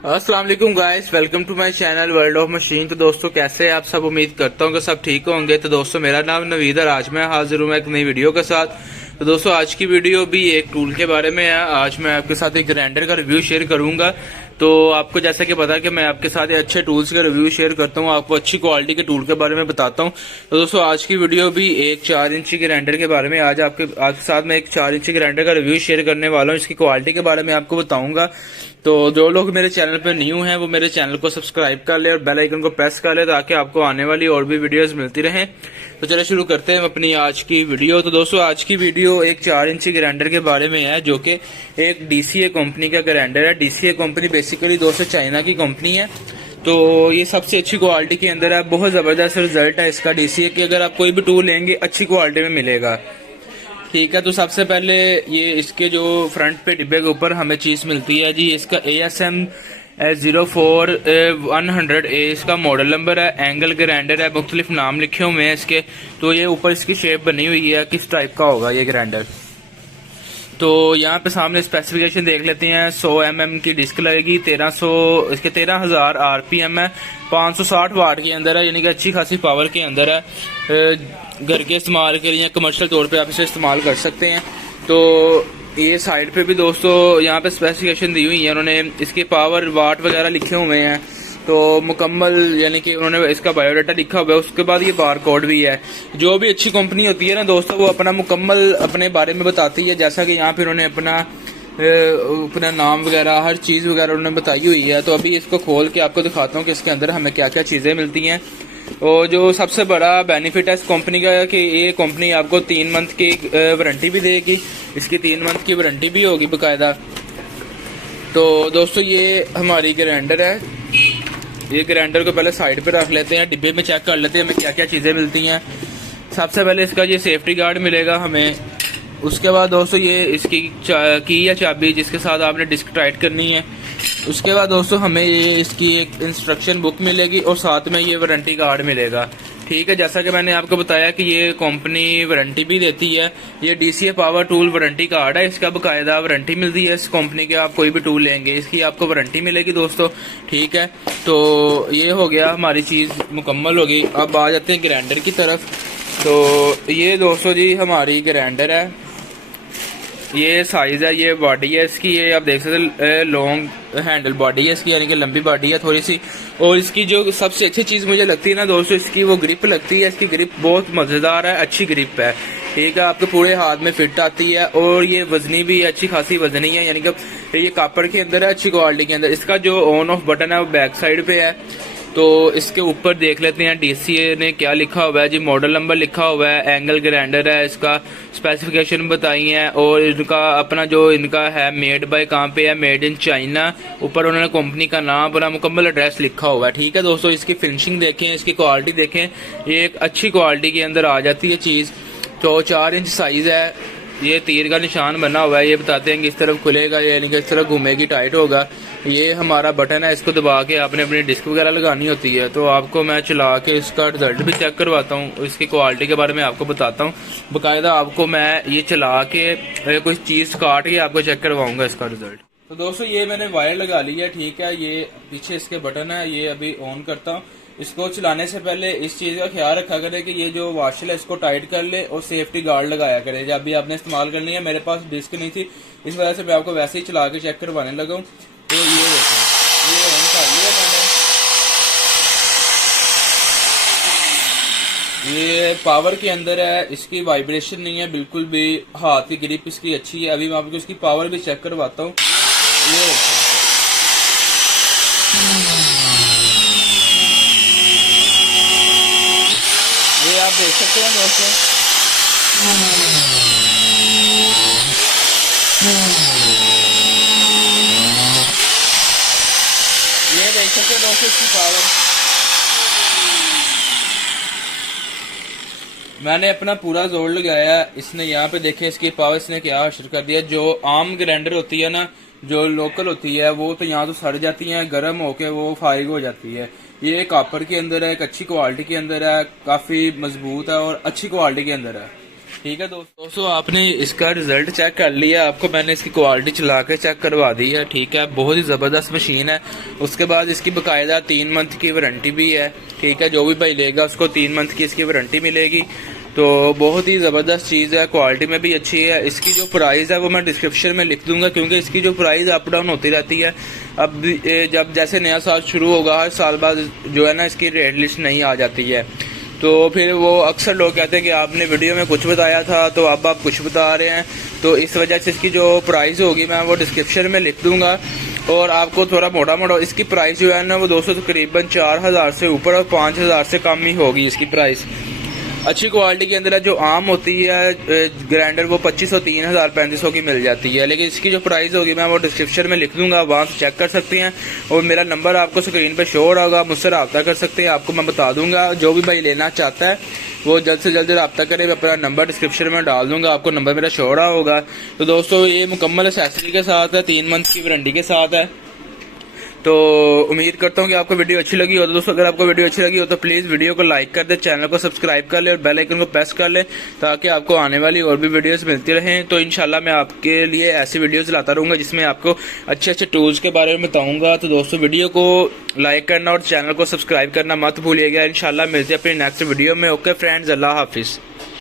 अस्सलाम वालेकुम guys, welcome to my channel world of machine. तो दोस्तों कैसे हैं आप सब? उम्मीद करता हूँ कि सब ठीक होंगे। तो दोस्तों मेरा नाम नवीद है, आज मैं हाजिर हूँ एक नई वीडियो के साथ। तो दोस्तों आज की वीडियो भी एक टूल के बारे में है। आज मैं आपके साथ एक ग्राइंडर का रिव्यू शेयर करूंगा। तो आपको जैसा कि पता है कि मैं आपके साथ अच्छे टूल्स का रिव्यू शेयर करता हूँ, आपको अच्छी क्वालिटी के टूल के बारे में बताता हूँ। तो दोस्तों आज की वीडियो भी एक 4 इंची ग्राइंडर के बारे में। आज आपके साथ मैं एक 4 इंची ग्राइंडर का रिव्यू शेयर करने वाला हूँ। इसकी क्वालिटी के बारे में आपको बताऊंगा। तो जो लोग मेरे चैनल पर न्यू हैं वो मेरे चैनल को सब्सक्राइब कर ले और बेल आइकन को प्रेस कर ले ताकि आपको आने वाली और भी वीडियोस मिलती रहें। तो चलिए शुरू करते हैं अपनी आज की वीडियो। तो दोस्तों आज की वीडियो एक 4 इंची ग्राइंडर के बारे में है, जो कि एक डीसीए कंपनी का ग्राइंडर है। डीसीए कंपनी बेसिकली दोस्तों चाइना की कंपनी है। तो ये सबसे अच्छी क्वालिटी के अंदर है। बहुत जबरदस्त रिजल्ट है इसका डीसीए की। अगर आप कोई भी टूल लेंगे अच्छी क्वालिटी में मिलेगा। ठीक है, तो सबसे पहले ये इसके जो फ्रंट पे डिब्बे के ऊपर हमें चीज मिलती है जी, इसका ASM 04-100A इसका मॉडल नंबर है। एंगल ग्राइंडर है, मुख्तलिफ नाम लिखे हुए हैं इसके। तो ये ऊपर इसकी शेप बनी हुई है किस टाइप का होगा ये ग्राइंडर। तो यहाँ पे सामने स्पेसिफिकेशन देख लेते हैं। 100 mm की डिस्क लगेगी, 13,000 RPM है, 560 वाट के अंदर है, यानी कि अच्छी खासी पावर के अंदर है। घर के इस्तेमाल के लिए कमर्शियल तौर पे आप इसे इस्तेमाल कर सकते हैं। तो ये साइड पे भी दोस्तों यहाँ पे स्पेसिफिकेशन दी हुई है, उन्होंने इसके पावर वाट वगैरह लिखे हुए हैं। तो मुकम्मल यानी कि उन्होंने इसका बायोडाटा लिखा हुआ है। उसके बाद ये बार कोड भी है। जो भी अच्छी कंपनी होती है ना दोस्तों, वो अपना मुकम्मल अपने बारे में बताती है। जैसा कि यहाँ पे उन्होंने अपना नाम वगैरह हर चीज़ वगैरह उन्होंने बताई हुई है। तो अभी इसको खोल के आपको दिखाता हूँ कि इसके अंदर हमें क्या क्या चीज़ें मिलती हैं। और जो सबसे बड़ा बेनिफिट है इस कंपनी का कि ये कंपनी आपको 3 मंथ की वारंटी भी देगी। इसकी 3 मंथ की वारंटी भी होगी बाकायदा। तो दोस्तों ये हमारी ग्राइंडर है। ये ग्राइंडर को पहले साइड पे रख लेते हैं, डिब्बे में चेक कर लेते हैं हमें क्या क्या चीज़ें मिलती हैं। सबसे पहले इसका ये सेफ्टी गार्ड मिलेगा हमें। उसके बाद दोस्तों ये इसकी की या चाबी जिसके साथ आपने डिस्क टाइट करनी है। उसके बाद दोस्तों हमें ये इसकी एक इंस्ट्रक्शन बुक मिलेगी और साथ में ये वारंटी कार्ड मिलेगा। ठीक है, जैसा कि मैंने आपको बताया कि ये कंपनी वारंटी भी देती है। ये DCA power tool warranty card है, इसका बकायदा वारंटी मिलती है इस कंपनी के। आप कोई भी टूल लेंगे इसकी आपको वारंटी मिलेगी दोस्तों। ठीक है, तो ये हो गया, हमारी चीज़ मुकम्मल हो गई। अब आ जाते हैं ग्राइंडर की तरफ। तो ये दोस्तों जी हमारी ग्राइंडर है। ये साइज है, ये बॉडी है इसकी, ये आप देख सकते हैं लॉन्ग हैंडल बॉडी है इसकी, यानी कि लंबी बॉडी है थोड़ी सी। और इसकी जो सबसे अच्छी चीज़ मुझे लगती है ना दोस्तों, इसकी वो ग्रिप लगती है। इसकी ग्रिप बहुत मज़ेदार है, अच्छी ग्रिप है। ठीक है, आपके पूरे हाथ में फिट आती है और ये वजनी भी अच्छी खासी वजनी है, यानी कि ये कापड़ के अंदर है, अच्छी क्वालिटी के अंदर। इसका जो ऑन ऑफ बटन है वो बैक साइड पे है। तो इसके ऊपर देख लेते हैं डीसीए ने क्या लिखा हुआ है जी। मॉडल नंबर लिखा हुआ है, एंगल ग्राइंडर है, इसका स्पेसिफिकेशन बताई है और इनका अपना जो इनका है मेड बाय कहाँ पे है, मेड इन चाइना। ऊपर उन्होंने कंपनी का नाम अपना मुकम्मल एड्रेस लिखा हुआ है। ठीक है दोस्तों, इसकी फिनिशिंग देखें, इसकी क्वालिटी देखें, ये एक अच्छी क्वालिटी के अंदर आ जाती है चीज़। तो 4 इंच साइज है। ये तीर का निशान बना हुआ है, ये बताते हैं कि इस तरफ खुलेगा यानी कि इस तरफ घूमेगी, टाइट होगा। ये हमारा बटन है, इसको दबा के आपने अपनी डिस्क वगैरह लगानी होती है। तो आपको मैं चला के इसका रिजल्ट भी चेक करवाता हूँ, इसकी क्वालिटी के बारे में आपको बताता हूँ बाकायदा। आपको मैं ये चला के कोई चीज़ काट के आपको चेक करवाऊंगा इसका रिजल्ट। तो दोस्तों ये मैंने वायर लगा ली है। ठीक है, ये पीछे इसके बटन है, ये अभी ऑन करता हूँ। इसको चलाने से पहले इस चीज़ का ख्याल रखा करें कि ये जो वाशल है इसको टाइट कर ले और सेफ्टी गार्ड लगाया करें जब भी आपने इस्तेमाल करनी है। मेरे पास डिस्क नहीं थी, इस वजह से मैं आपको वैसे ही चला के चेक करवाने लगा हूँ। तो ये देखो, ये ऑन कर लिया मैंने। ये पावर के अंदर है, इसकी वाइब्रेशन नहीं है बिल्कुल भी, हाथ की ग्रिप इसकी अच्छी है। अभी मैं आपको इसकी पावर भी चेक करवाता हूँ। ये आप देख सकते हैं दोस्तों, ये देख सकते हैं दोस्तों इसकी पावर। मैंने अपना पूरा जोर लगाया, इसने यहाँ पे देखे इसकी पावर इसने क्या हासिल कर दिया। जो आम ग्राइंडर होती है ना, जो लोकल होती है, वो तो यहाँ तो सड़ जाती है, गर्म होके वो फारिग हो जाती है। ये कापर के अंदर है, एक अच्छी क्वालिटी के अंदर है, काफी मजबूत है और अच्छी क्वालिटी के अंदर है। ठीक है दोस्तों, आपने इसका रिजल्ट चेक कर लिया, आपको मैंने इसकी क्वालिटी चला के चेक करवा दी है। ठीक है, बहुत ही ज़बरदस्त मशीन है। उसके बाद इसकी बाकायदा 3 मंथ की वारंटी भी है। ठीक है, जो भी भाई लेगा उसको 3 मंथ की इसकी वारंटी मिलेगी। तो बहुत ही ज़बरदस्त चीज़ है, क्वालिटी में भी अच्छी है। इसकी जो प्राइस है वो मैं डिस्क्रिप्शन में लिख दूंगा, क्योंकि इसकी जो प्राइस अप डाउन होती रहती है। अब जब जैसे नया साल शुरू होगा, हर साल बाद जो है ना इसकी रेट लिस्ट नहीं आ जाती है, तो फिर वो अक्सर लोग कहते हैं कि आपने वीडियो में कुछ बताया था तो अब आप कुछ बता रहे हैं। तो इस वजह से इसकी जो प्राइस होगी मैं वो डिस्क्रिप्शन में लिख दूंगा, और आपको थोड़ा मोटा मोटा इसकी प्राइस जो है ना वो दोस्तों तकरीबन 4000 से ऊपर और 5000 से कम ही होगी इसकी प्राइस। अच्छी क्वालिटी के अंदर जो आम होती है ग्राइंडर वो 2500, 3000, 3500 की मिल जाती है, लेकिन इसकी जो प्राइस होगी मैं वो डिस्क्रिप्शन में लिख दूंगा, वहाँ से चेक कर सकते हैं। और मेरा नंबर आपको स्क्रीन पे शो होगा, मुझसे रब्ता कर सकते हैं, आपको मैं बता दूंगा। जो भी भाई लेना चाहता है वो जल्द से जल्द रब्ता करे, मैं अपना नंबर डिस्क्रिप्शन में डाल दूंगा, आपको नंबर मेरा शो होगा। तो दोस्तों ये मुकम्मल एक्सेसरी के साथ है, 3 मंथ की वारंटी के साथ है। तो उम्मीद करता हूँ कि आपको वीडियो अच्छी लगी हो। तो दोस्तों अगर आपको वीडियो अच्छी लगी हो तो प्लीज़ वीडियो को लाइक कर दे, चैनल को सब्सक्राइब कर ले और बेल आइकन को प्रेस कर ले, ताकि आपको आने वाली और भी वीडियोस मिलती रहें। तो इंशाल्लाह मैं आपके लिए ऐसी वीडियोस लाता रहूँगा जिसमें आपको अच्छे अच्छे टूल्स के बारे में बताऊँगा। तो दोस्तों वीडियो को लाइक करना और चैनल को सब्सक्राइब करना मत भूलिएगा। इंशाल्लाह मिलते हैं अपनी नेक्स्ट वीडियो में। ओके फ्रेंड्स, अल्लाह हाफिज़।